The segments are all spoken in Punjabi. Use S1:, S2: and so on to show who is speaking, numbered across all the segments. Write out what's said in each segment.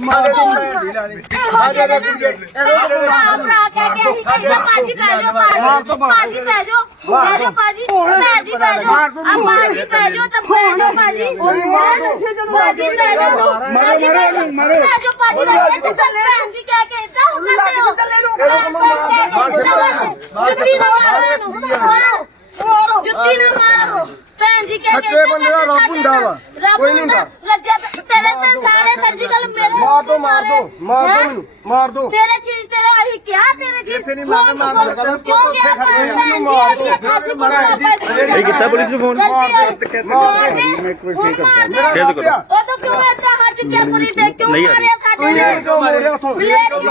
S1: ਮਾਰੇ ਦੀ ਭੈਣ ਦੀ ਲਾਣੀ ਸਾਡੇ ਦੇ ਕੁੜੀਏ
S2: ਭਰਾ ਕਹਿ ਕੇ ਅਸੀਂ ਕਹਿੰਦੇ ਪਾਜੀ ਪੈ ਜਾਓ ਪਾਜੀ ਪਾਜੀ ਪੈ ਜਾਓ ਪੈ ਜਾਓ ਪਾਜੀ ਪਾਜੀ ਪੈ ਜਾਓ ਆ ਪਾਜੀ ਪੈ ਜਾਓ ਤਾਂ ਪੈ ਜਾਓ ਪਾਜੀ ਪਾਜੀ ਪੈ ਜਾਓ ਮਾਰੋ ਮਾਰੋ ਮਾਰੋ ਪੈ ਜਾਓ ਪਾਜੀ ਦਾ ਇਹ ਤਾਂ ਭੈਣ ਜੀ ਕਹਿ ਕੇ ਇੱਦਾਂ ਕਰਦੇ ਹੋ ਜੁੱਤੀ ਨਾ ਮਾਰੋ ਜੁੱਤੀ ਨਾ ਮਾਰੋ ਭੈਣ ਜੀ ਕਹਿ ਕੇ
S1: ਸੱਚੇ ਬੰਦੇ ਦਾ ਰੱਬ ਹੁੰਦਾ ਵਾ। ਕੋਈ ਨਹੀਂ ਹੁੰਦਾ।
S2: ਰੱਜਾ ਤੇਰੇ ਤੇ ਸਾਰੇ ਸਰਜੀਕਲ ਮੇਰੇ
S1: ਮਾਰ ਦੋ ਮਾਰ ਦੋ ਮਾਰ ਦੋ ਮੈਨੂੰ ਮਾਰ ਦੋ।
S2: ਤੇਰੇ ਚੀਜ਼ ਤੇਰੇ ਅਸੀਂ ਕਿਹਾ ਤੇਰੇ ਚੀਜ਼
S1: ਇੱਥੇ ਨਹੀਂ ਮਾਰਨਾ, ਮਾਰਨਾ ਲਗਾ।
S2: ਕਿਉਂ ਗਿਆ ਜੀ?
S1: ਮਾਰ
S2: ਖਾਸੀ
S1: ਮਾਰ ਦਿਓ।
S3: ਇਹ ਕੀਤਾ ਪੁਲਿਸ ਨੂੰ ਫੋਨ?
S1: ਮਾਰ ਦੇ। ਮਾਰ ਦੇ। ਮੇਰਾ
S3: ਫੇਰ
S1: ਰੱਬ
S3: ਕਰੋ।
S1: ਆ
S2: ਉਹ ਤਾਂ ਕਿਉਂ ਇੱਦਾਂ ਹੱਥ ਚੁੱਕਿਆ ਪੁਲਿਸ ਦੇ ਕਿਉਂ
S3: ਨਹੀਂ
S2: ਮਾਰਿਆ ਸਾਡੇ
S1: ਤੁਸੀਂ
S2: ਨਾਲ
S1: ਕਿਉਂ ਮਾਰਿਆ ਉਥੋਂ ਮੈਨੂੰ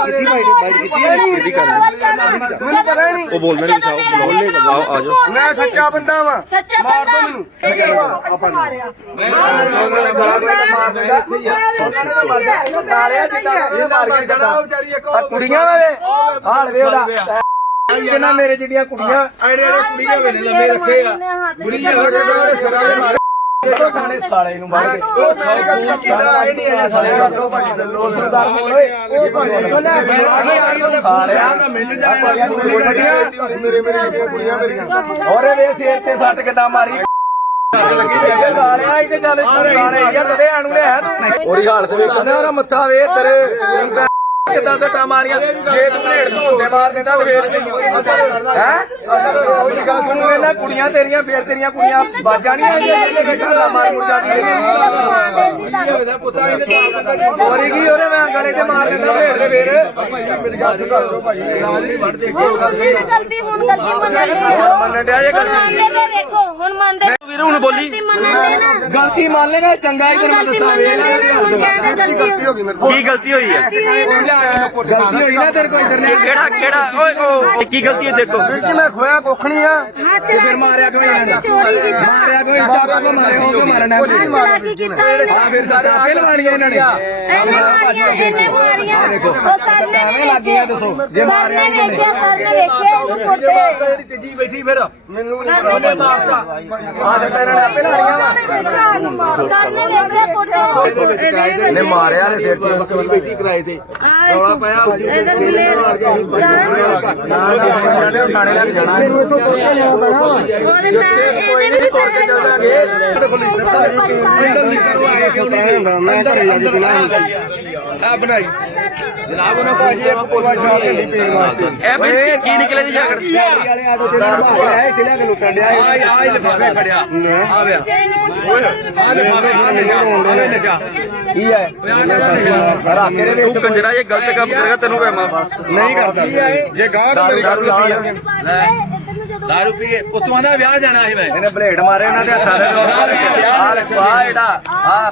S1: ਪਤਾ ਹੀ ਨਹੀਂ
S3: ਉਹ ਬੋਲਣਾ ਨਹੀਂ ਚਾਹੋ ਬੋਲਨੇ ਬਗਾਓ ਆ ਜਾਓ
S1: ਮੈਂ ਸੱਚਾ ਬੰਦਾ ਵਾਂ
S2: ਸੱਚਾ
S1: ਮਾਰ ਦੋ
S2: ਬੰਦਾ
S1: ਮੈਨੂੰ
S4: ਕੁੜੀਆਂ ਵਾਲੇ ਹਾਲ ਵੇ ਉਹਦਾ ਕਿੰਨਾ ਮੇਰੇ ਜਿਹੜੀਆਂ ਕੁੜੀਆਂ
S1: ਐੜੇ ਐੜੇ ਕੁੜੀਆਂ ਵੇਲੇ ਲੰਮੇ ਰੱਖੇ ਆ ਕੁੜੀਆਂ ਵਗੇ ਦੇ ਸਦਾ ਦੇ ਮਾਰੇ
S4: ਦੇਖੋ ਸਾਲੇ ਨੂੰ ਮਾਰ ਕੇ।
S1: ਉਹ ਸਾਰੇ ਗੱਲ ਕੀਤਾ ਇਹ ਨਹੀਂ ਸਾਰੇ ਕਰ ਦੋ ਭਾਜੀ ਦੱਲੋ
S4: ਸਰਦਾਰ ਬੋਲ ਓਏ।
S1: ਉਹ ਭਾਜੀ
S4: ਸਾਲਿਆਂ
S1: ਦਾ ਮਿਲ ਜਾਏ ਮੇਰੇ ਮੇਰੇ ਜਿਹੜੀਆਂ ਕੁੜੀਆਂ ਮੇਰੀਆਂ।
S4: ਔਰੇ ਵੇ ਸਿਰ ਤੇ ਸੱਟ ਕਿਦਾਂ ਮਾਰੀ। ਸਾਲਿਆ ਇੱਥੇ ਚੱਲ ਸਾਲੇ ਹੈ ਤੂੰ ਹਾਲਤ ਵੇਖਣਾ ਉਹਦਾ ਮੱਥਾ ਵੇ ਤੇਰੇ ਕਿਦਾਂ ਸੱਟਾਂ ਮਾਰੀਆਂ? ਜੇ ਤੂੰ ਭੇੜ ਧੋਂਦੇ ਮਾਰ ਦਿੰਦਾ ਤੇ ਫੇਰ ਹੈ? ਤੂੰ ਇਹਨਾਂ ਕੁੜੀਆਂ ਤੇਰੀਆਂ ਫੇਰ ਤੇਰੀਆਂ ਕੁੜੀਆਂ ਬਾਜਾਂ ਨਹੀਂ ਆਈਆਂ ਜਿਹੜੇ ਬੈਠਾ ਦਾ ਮਾਰ ਮੁਰ ਜਾਂਦੀਆਂ ਹੋਰੀ ਕੀ ਉਹਨੇ ਮੈਂ ਗਲੇ ਤੇ ਮਾਰ ਦਿੰਦਾ ਫੇਰ ਤੇ ਫੇਰ।
S1: ਮੇਰੀ ਗੱਲ ਸੁਣ ਦੋ ਭਾਜੀ ਨਾਲ ਹੀ ਵੜ ਦੇ
S2: ਗਲਤੀ ਹੁਣ ਗਲਤੀ ਮੰਨ ਲੈ
S4: ਹੁਣ ਮੰਨਣ ਡਿਆ ਜੇ ਗੱਲ
S2: ਹੁਣ
S3: ਬੋਲੀ।
S2: ਗਲਤੀ ਮੰਨ ਲੈ ਨਾ
S4: ਗਲਤੀ ਮੰਨ ਲੈਗਾ ਚੰਗਾ ਹੀ ਤੈਨੂੰ ਮੈਂ ਦੱਸਾਂ ਵੇਖ
S2: ਲੈ ਨਾ
S1: ਕੀ ਗਲਤੀ ਹੋ ਗਈ ਮੇਰੇ
S3: ਕੀ ਗਲਤੀ ਹੋਈ ਹੈ
S4: ਗਲਤੀ ਹੋਈ ਨਾ। ਤੇਰੇ ਕੋਲ ਇੰਟਰਨੈਟ
S3: ਕਿਹੜਾ ਕਿਹੜਾ ਓਏ ਓ ਕੀ ਗਲਤੀ ਹੈ ਦੇਖੋ।
S1: ਵੀਰ ਜੀ ਮੈਂ ਖੋਇਆ ਕੁੱਖ ਨਹੀਂ ਆ।
S2: ਹਾਂ
S4: ਤੇ ਫਿਰ ਮਾਰਿਆ ਕਿਉਂ ਇਹਨਾਂ ਨੇ? ਮਾਰਿਆ ਕਿਉਂ ਚਾਪਾ ਕੋ ਮਾਰਿਆ ਉਹ ਕਿਉਂ ਮਾਰਨਾ ਆ ਫਿਰ ਸਾਰੇ ਆਪੇ ਲਵਾਣੀਆਂ ਇਹਨਾਂ ਨੇ।
S2: ਇਹਨੇ ਮਾਰੀਆਂ ਇਹਨੇ ਮਾਰੀਆਂ। ਨੇ
S4: ਐਵੇਂ ਲੱਗੀਆਂ ਦੱਸੋ ਜੇ
S2: ਸਰ
S4: ਮਾਰਿਆ
S2: ਨੇ ਵੇਖਿਆ ਸਰ ਨੇ ਵੇਖਿਆ ਉਹ ਕੋਟੇ
S4: ਜਿਹੜੀ ਤੀਜੀ ਬੈਠੀ ਫਿਰ।
S1: ਮੈਨੂੰ ਨਹੀਂ ਪਤਾ। ਮਾਰਦਾ
S4: ਆ ਤੇ ਇਹਨਾਂ ਨੇ ਆਪੇ ਲਾਣੀਆਂ ਵਾ।
S2: ਸਰ ਨੇ ਵੇਖਿਆ ਕੋਟੇ
S4: ਇਹਨੇ ਮਾਰਿਆ ਨੇ ਸਿਰ ਤੇ। ਬੈਠੀ ਕਰਾਏ ਤੇ।
S2: ਰੌਲਾ ਪਾਇਆ
S4: ਨਾ ਨਾ ਥਾਣੇ ਲੈ ਕੇ ਜਾਣਾ।
S1: ਮੈਨੂੰ ਇੱਥੋਂ ਤੁਰ ਕੇ ਜਾਣਾ ਪੈਣਾ ਵਾ।
S2: ਉਹਦੇ ਪੈਰ ਇਹਦੇ ਵੀ ਤੁਰ ਕੇ ਚੱਲ
S1: ਮੈਂ ਘਰੇ ਜਾ ਕੇ ਪੀਣਾ
S4: ਆ ਬਣਾਈ। ਜਨਾਬ ਉਹਨਾਂ ਭਾਜੀ ਇੱਕ ਦੇ ਲਈ ਪੀਣ ਵਾਸਤੇ
S3: ਇਹ ਬਈ ਕੀ ਨਿਕਲਿਆ ਜੀ ਜਾਗਰ
S4: ਵਾਲੇ ਆਟੋ ਤੇ ਲੈ ਕੇ ਲੁੱਟਣ ਡਿਆ? ਆ ਆ ਲਿਫਾਫੇ ਫੜਿਆ ਆ ਵੇ ਆ ਲਿਫਾਫੇ ਫੜਿਆ ਲੱਗਾ ਕੀ ਹੈ? ਰਾਕੇ ਦੇ
S3: ਤੂੰ ਕੰਜਰਾ ਇਹ ਗਲਤ ਕੰਮ ਕਰੇਗਾ ਤੈਨੂੰ ਮੈਂ ਮਾਫ
S1: ਨਹੀਂ ਕਰਦਾ। ਜੇ ਗਾਹ ਤਾਂ ਮੇਰੀ ਗੱਲ ਸੁਣੀ
S4: ਦਾਰੂ ਪੀਏ ਪੁੱਤੂਆਂ ਦਾ ਵਿਆਹ ਜਾਣਾ ਸੀ ਮੈਂ। ਇਹਨੇ ਬਲੇਡ ਮਾਰੇ ਇਹਨਾਂ ਦੇ ਹੱਥਾਂ ਦੇ ਆ ਲਖਵਾ ਜਿਹੜਾ ਆ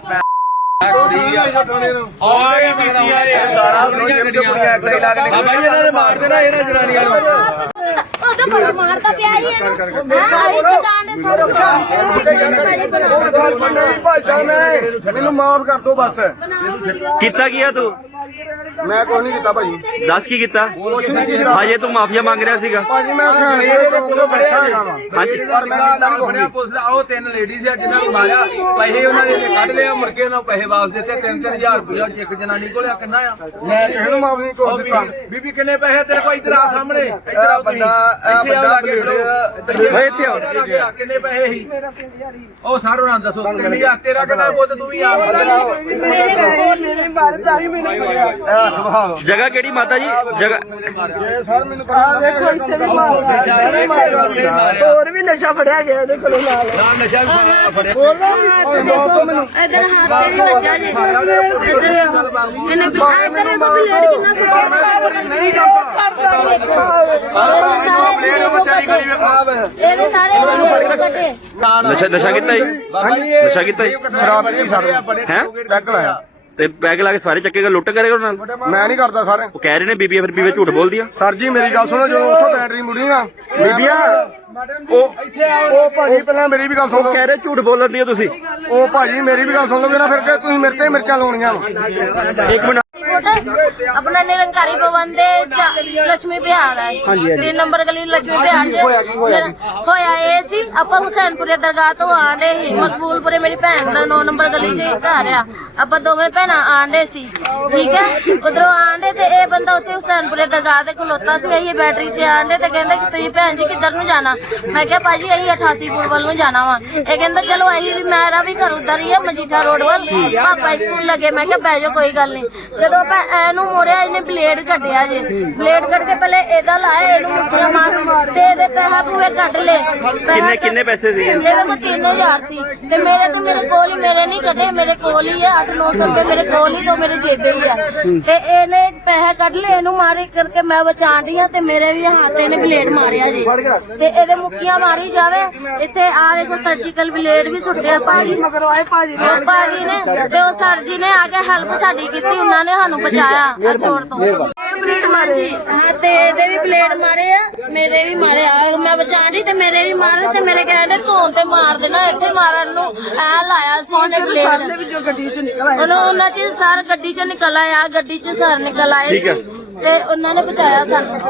S4: ਪੈ ਓਏ ਬੀਤੀਆਂ ਸਾਰਾ ਬੁੜੀਆਂ ਗੱਡੀਆਂ ਅਗਲੇ ਲਾ ਕੇ ਬਾਬਾ ਜੀ ਇਹਨਾਂ ਨੇ ਮਾਰ ਦੇਣਾ ਇਹਨਾਂ ਜਨਾਨੀਆਂ ਨੂੰ।
S2: ਉਹ ਤਾਂ ਬੜਾ ਮਾਰਦਾ ਪਿਆ ਹੀ ਇਹਨੂੰ। ਹਾਂ ਆਈ ਸਦਾਨ ਦੇ ਥੋੜਾ
S1: ਨਹੀਂ ਭਾਜਾ ਮੈਂ ਮੈਨੂੰ ਮਾਫ ਕਰ ਦੋ ਬਸ।
S3: ਕੀਤਾ ਕੀ ਆ ਤੂੰ?
S1: ਮੈਂ ਕੁਝ ਨਹੀਂ ਕੀਤਾ ਭਾਜੀ।
S3: ਦੱਸ ਕੀ ਕੀਤਾ?
S1: ਕੁਝ ਨਹੀਂ ਕੀਤਾ।
S3: ਹਜੇ ਤੂੰ ਮਾਫੀਆ ਮੰਗ ਰਿਹਾ ਸੀਗਾ।
S1: ਭਾਜੀ ਮੈਂ ਸਿਆਣੇ ਦੇ ਕੋਲੋਂ ਬੈਠਾ ਹੈਗਾ ਵਾ
S3: ਹਾਂਜੀ
S1: ਪਰ ਮੈਂ ਕੀਤਾ ਨਹੀਂ।
S5: ਪੁੱਛਦਾ ਉਹ ਤਿੰਨ ਲੇਡੀਜ਼ ਆ ਜਿਨ੍ਹਾਂ ਨੂੰ ਮਾਰਿਆ। ਪੈਸੇ ਉਹਨਾਂ ਦੇ ਨੇ ਕੱਢ ਲਿਆ ਮੁੜ ਕੇ ਉਹਨਾਂ ਨੂੰ ਪੈਸੇ ਵਾਪਸ ਦਿੱਤੇ। 3-3000 ਰੁਪਇਆ ਇੱਕ ਜਨਾਨੀ ਕੋਲ ਆ ਕਿੰਨਾ ਆ?
S1: ਮੈਂ ਕਿਸੇ ਨੂੰ ਮਾਫ ਨਹੀਂ
S5: ਉਹ
S1: ਦਿੱਤਾ।
S5: ਬੀਬੀ- ਬੀਬੀ ਕਿੰਨੇ ਪੈਸੇ ਤੇਰੇ ਕੋਲ? ਇੱਧਰ ਆ ਸਾਹਮਣੇ। ਇੱਧਰ ਆ
S1: ਬੰਦਾ ਇਹ ਬੰਦਾ
S3: ਓਏ ਇੱਥੇ ਆਓ।
S5: ਕਿੰਨੇ ਪੈਸੇ ਸੀ? ਉਹ ਸਾਰ ਉਹਨਾਂ ਨੂੰ ਦੱਸੋ। 3000 ਤੇਰਾ ਕਿੰਨਾ ਪੁੱਤ ਤੂੰ ਵੀ ਆ।
S1: ਸੁਭਾਅ
S3: ਜਗ੍ਹਾ ਕਿਹੜੀ ਮਾਤਾ ਜੀ? ਜਗ੍ਹਾ
S1: ਇਹ ਸਰ ਮੈਨੂੰ ਦੇਖੋ ਇੱਥੇ
S4: ਹੋਰ ਵੀ ਨਸ਼ਾ ਫੜਿਆ ਗਿਆ ਇਹਦੇ ਕੋਲੋਂ ਨਾਲ।
S5: ਨਾ ਨਸ਼ਾ ਵੀ ਫੜਿਆ
S1: ਮਾਰ ਦੋ ਮੈਨੂੰ
S2: ਇਧਰ ਹੱਥ ਵੀ ਵੱਜਾ ਜੀ। ਇਹਨੇ ਬਿਠਾਇਆ ਕਰੇ ਬੱਬੀ ਲੜ ਕਿੰਨਾ ਸੁਣਦਾ
S1: ਨਹੀਂ।
S3: ਨਸ਼ਾ ਨਸ਼ਾ ਕੀਤਾ ਜੀ? ਨਸ਼ਾ ਕੀਤਾ ਜੀ?
S1: ਸ਼ਰਾਬ ਪੀਤੀ ਸਰ
S3: ਹੈ?
S1: ਪੈਗ ਲਾਇਆ
S3: ਤੇ ਬੈਗ ਲਾ ਕੇ ਸਾਰੇ ਚੱਕੇਗਾ ਲੁੱਟ ਕਰੇਗਾ ਉਹਨਾਂ ਨਾਲ?
S1: ਮੈਂ ਨਹੀਂ ਕਰਦਾ ਸਰ।
S3: ਉਹ ਕਹਿ ਰਹੇ ਨੇ ਬੀਬੀਆਂ ਫਿਰ ਬੀਵੇ ਝੂਠ ਬੋਲਦੀਆਂ
S1: ਸਰ ਜੀ ਮੇਰੀ ਗੱਲ ਸੁਣੋ ਜਦੋਂ ਉੱਥੋਂ ਬੈਟਰੀ ਮੁੜੀ ਨਾ ਬੀਬੀਆਂ
S3: ਉਹ
S1: ਉਹ ਭਾਜੀ ਪਹਿਲਾਂ ਮੇਰੀ ਵੀ ਗੱਲ ਸੁਣ ਲਓ।
S3: ਕਹਿ ਰਹੇ ਝੂਠ ਬੋਲਦੀ ਹੋ ਤੁਸੀਂ।
S1: ਉਹ ਭਾਜੀ ਮੇਰੀ ਵੀ ਗੱਲ ਸੁਣ ਲਓਗੇ ਨਾ ਫਿਰ ਕਿ ਤੁਸੀਂ ਮੇਰੇ ਤੇ ਮਿਰਚਾਂ ਲਾਉਣੀਆਂ ਵਾ।
S3: ਇੱਕ ਮਿੰਟ
S2: ਫੁੱਟ ਆਪਣਾ ਨਿਰੰਕਾਰੀ ਭਵਨ ਦੇ ਚਾ- ਲక్ష్ਮੀ ਵਿਹਾਰ ਹੈ। 3 ਨੰਬਰ ਗਲੀ ਲక్ష్ਮੀ ਵਿਹਾਰ ਜੀ ਹੋਇਆ ਇਹ ਸੀ ਆਪਾਂ ਹੁਸੈਨਪੁਰੇ ਦਰਗਾਹ ਤੋਂ ਆਂਡੇ ਸੀ। ਮਕਬੂਲਪੁਰੇ ਮੇਰੀ ਭੈਣ ਦਾ 9 ਨੰਬਰ ਗਲੀ 'ਚ ਘਰ ਆ। ਆਪਾਂ ਦੋਵੇਂ ਭੈਣਾਂ ਆਂਡੇ ਸੀ ਠੀਕ ਹੈ? ਉਧਰੋਂ ਆਂਡੇ ਤੇ ਇਹ ਬੰਦਾ ਉੱਥੇ ਹੁਸੈਨਪੁਰੇ ਦਰਗਾਹ ਤੇ ਖਲੋਤਾ ਸੀ ਅਸੀਂ ਬੈਟਰੀ 'ਚ ਆਂਡੇ ਤੇ ਕਹਿੰਦੇ ਕਿ ਤੁਸੀਂ ਭੈਣ ਜੀ ਕਿੱਧਰ ਨੂੰ ਜਾਣਾ? ਮੈਂ ਕਿਹਾ ਭਾਜੀ ਅਸੀਂ 88 ਪੁਲ ਵੱਲ ਨੂੰ ਜਾਣਾ ਵਾ। ਇਹ ਕਹਿੰਦਾ ਚਲੋ ਅਸੀਂ ਵੀ ਮੇਰਾ ਵੀ ਘਰ ਉਧਰ ਹੀ ਆ ਮਜੀਠਾ ਰੋਡ ਵੱਲ। ਪਾਪਾ ਸਕੂਲ ਲੱਗੇ ਮੈਂ ਕਿਹਾ ਬਹਿ ਜਾਓ ਕੋਈ ਗੱਲ ਨਹੀਂ। ਜਦੋਂ ਆਪਾਂ ਐਨੂੰ ਮੋੜਿਆ ਇਹਨੇ ਬਲੇਡ ਕੱਢਿਆ ਜੇ। ਬਲੇਡ ਕੱਢ ਕੇ ਪਹਿਲੇ ਇਹਦਾ ਲਾਇਆ ਇਹਨੂੰ ਮੁੱਕਰਾ ਮਾਰ ਤੇ ਇਹਦੇ ਪੈਸਾ ਪੂਰੇ ਕੱਢ ਲਏ।
S3: ਕਿੰਨੇ ਕਿੰਨੇ ਪੈਸੇ ਸੀਗੇ?
S2: ਇਹਦੇ ਕੋਲ 3000 ਸੀ। ਤੇ ਮੇਰੇ ਤੇ ਮੇਰੇ ਕੋਲ ਹੀ ਮੇਰੇ ਨਹੀਂ ਕੱਢੇ ਮੇਰੇ ਕੋਲ ਹੀ ਆ 8-900 ਰੁਪਏ ਮੇਰੇ ਕੋਲ ਹੀ ਤੋਂ ਮੇਰੇ ਜੇਬੇ ਹੀ ਆ। ਤੇ ਇਹਨੇ ਪੈਸੇ ਕੱਢ ਲਏ ਇਹਨੂੰ ਮਾਰੇ ਕਰਕੇ ਮੈਂ ਬਚਾਣ ਆ ਤੇ ਮੇਰੇ ਵੀ ਹੱਥ ਇਹਨੇ ਬਲੇਡ ਮਾਰਿਆ ਜੀ। ਤੇ ਇਹਦੇ ਮੁੱਕੀਆਂ ਮਾਰੀ ਜਾਵੇ ਇੱਥੇ ਆ ਦੇਖੋ ਸਰਜੀਕਲ ਬਲੇਡ ਵੀ ਸੁੱਟਿਆ ਭਾਜੀ। ਮਗਰ ਆਏ ਭਾਜੀ ਨੇ ਭਾਜੀ ਨੇ ਤੇ ਉਹ ਸਰ ਜੀ ਨੇ ਆ ਕੇ ਹੈਲਪ ਸਾਡੀ ਕੀਤੀ ਉਹਨਾਂ ਨੇ ਸਾਨੂੰ ਬਚਾਇਆ ਆ ਚੋਰ ਤੋਂ। ਬਲੇਡ ਮਾਰੇ। ਹਾਂ ਤੇ ਇਹਦੇ ਵੀ ਬਲੇਡ ਮਾਰੇ ਆ ਮੇਰੇ ਵੀ ਮਾਰੇ ਆ। ਮੈਂ ਬਚਾਣ ਡਈ ਤੇ ਮੇਰੇ ਵੀ ਮਾਰੇ ਤੇ ਮੇਰੇ ਕਹਿੰਦੇ ਧੋਣ ਤੇ ਮਾਰ ਦੇਣਾ ਇੱਥੇ ਮਾਰਨ ਨੂੰ। ਐ ਲਾਇਆ ਸੀ ਉਹਨੇ ਦੇ ਵਿੱਚੋਂ ਗੱਡੀ ਚ ਨਿਕਲ ਆਇਆ ਉਹਨਾਂ ਉਹਨਾਂ ਚ ਸਰ ਗੱਡੀ ਚ ਨਿਕਲ ਆਇਆ ਗੱਡੀ ਚ ਸਰ ਨਿਕਲ ਆਏ। ਸੀ। ਤੇ ਉਹਨਾਂ ਨੇ ਬਚਾਇਆ ਸਾਨੂੰ।